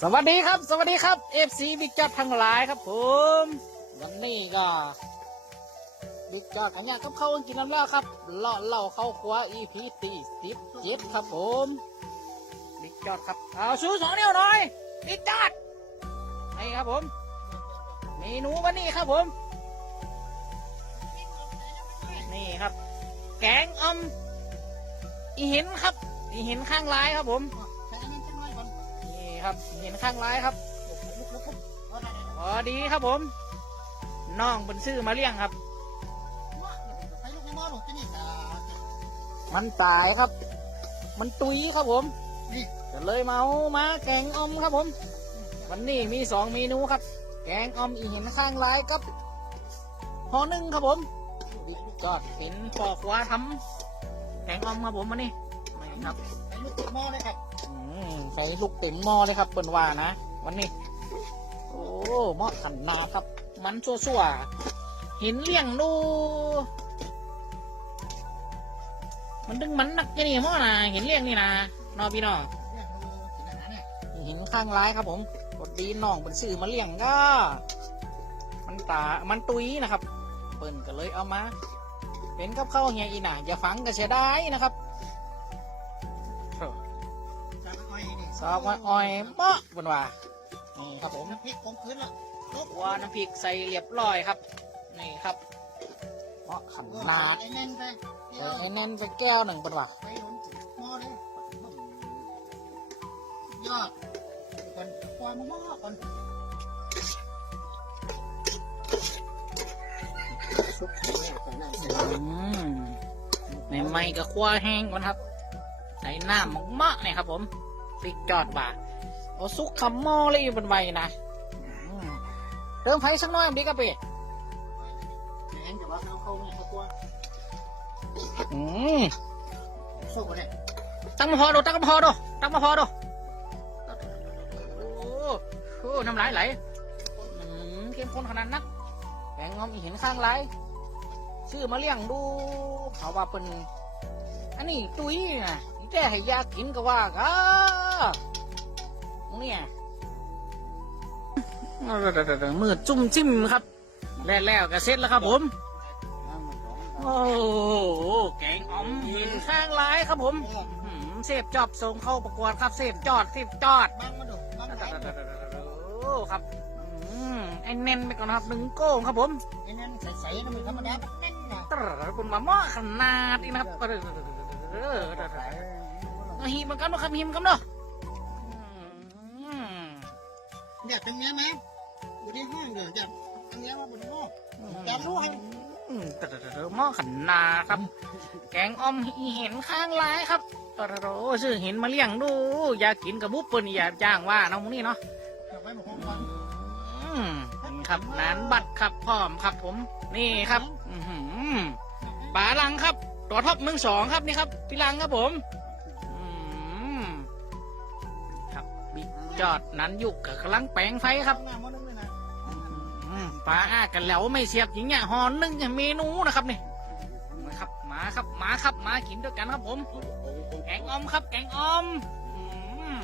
สวัสดีครับ สวัสดีครับ FC บิ๊กจอดทั้งหลายครับ ผมวันนี้ก็บิ๊กจอดกันเนี่ยกับเข้าวกินน้ำเล้าครับเลาเล้าเข้าครัว EP ตีสิบเจ็ดครับผมบิ๊กจอดครับเอาชูสองนิ้วหน่อยบิ๊กจอดนี่ครับผมเมนูวันนี้ครับผม นี่ครับ แกงอมอีเห็นครับอีเห็นข้างร้ายครับผม ครับ เห็นข้างร้ายครับพอดีครับผมน้องเป็นซื้อมาเลี้ยงครับ มันตายครับ มันตุยครับผมนี่ก็เลยมาเอามาแกงอมครับผม วันนี้มีสองเมนูครับ แกงอมอีเห็นข้างร้ายกับพอหนึ่งครับผมบิ๊กจอดเห็นปอกว่าทำแกงอมครับผมวันนี้นี่ ครับไปลูกติดหม้อเลยครับอืมใส่ลูกเต็มหม้อเลยครับเปิ้นว่านะวันนี้ โอ้หม้อขันนาครับ มันชั่วๆเห็นเลี้ยงดู มันดึงมันนักจะนี่หม้อนะเห็นเลี้ยงนี่นะนอพี่นอเรียกดูกินอาหารเนี่ยเห็นข้างร้ายครับผมกดดีน้องเป็นซื้อมาเลี้ยงก็ มันตา มันตุยนะครับ เปิ้นก็เลยเอามา เป็นกับข้าวเฮียอีน่ะอย่าฝังก็เสียดายนะครับ สอบว่าอ้อยเมาะเปิ้นว่านี่ครับผมน้ำพริกของพื้นละว่าน้ำพริกใส่เรียบร้อยครับ นี่ครับเหมาะขันนาดไอ้แน่นไปเดี๋เอยวอให้แน่นไปแก้วหนึ่งเป็นว่าไปหนุนหม้อเลยยอดก่อนปล่อยหม้อก่อนอืมในไม้กับขั้วแห้งก่อนครับใส่น้ำหมกมะเนี่ยครับผม พริกจอดบ่าเอาซุกคำหม้อเลยอยู่บนใบนะอืมเติมไฟสักหน้อยดีกระเป็ดแหงแต่ว่าเขาเข้าไม่เข้าตัวอืมสู้กันเนี่ยตั้งมาพอดูตั้งมาพอดูตั้งมาพอดูโอ้โหน้ำลายไหลอืมเข้มข้นขนาดนักแกงงอมอีเห็นข้างไรชื่อมาเลี้ยงดู เขาว่าเป็นอันนี้ตุ้ยนะนี่แต่ให้ยากินก็ว่าก็เนี่ มือจุ่มจิ้มครับ แล้วแล้วก็เสร็จแล้วครับผม โอ้โหแกงอมห็นข้างร้ายครับผมอืมเสพจอบส่งเข้าประกวดครับเสพจอดเสพจอด บ้างมาดูบ้างโอ้ครับอืมไอ้เน้นไปก่อนนะครับหนึ่งโก้งครับผมไอ้นั่นใสๆก็ไม่ธรรมดาแน่นนะตรคุณมาหม้อขนาดนี้นะครับเออหิมกันเนาะครับหิมกันเนาะอืม อยากเป็นเงี้ยไหม อยู่ที่ห้างเดี๋ยวอยากเป็นเงี้มาบนหม้ออยากรู้ให้อืมตรหม้อขันนาครับ แกงอมเห็นข้างร้ายครับตรโอ้ชื่อเห็นมาเลี้ยงดู อยากกินกับบุปเปิลอย่าจ้างว่าน้องนี่เนาะมดของฟังอืมนี่ครับนานบัตรครับพร้อมครับผม นี่ครับอือหือปลาลังครับ ตัวท็อปเมืองสองครับนี่ครับ พี่ลังครับผมอืมครับบิ๊กจอดนั้นยุกกับกำลังแปลงไฟครับ ปลาอ้ากันแล้วไม่เสียบอย่างเงี้ยหอนนึ่งเมนูนะครับนี่มาครับมาครับมาครับมากินด้วยกันครับผม แกงออมครับ แกงออมอืม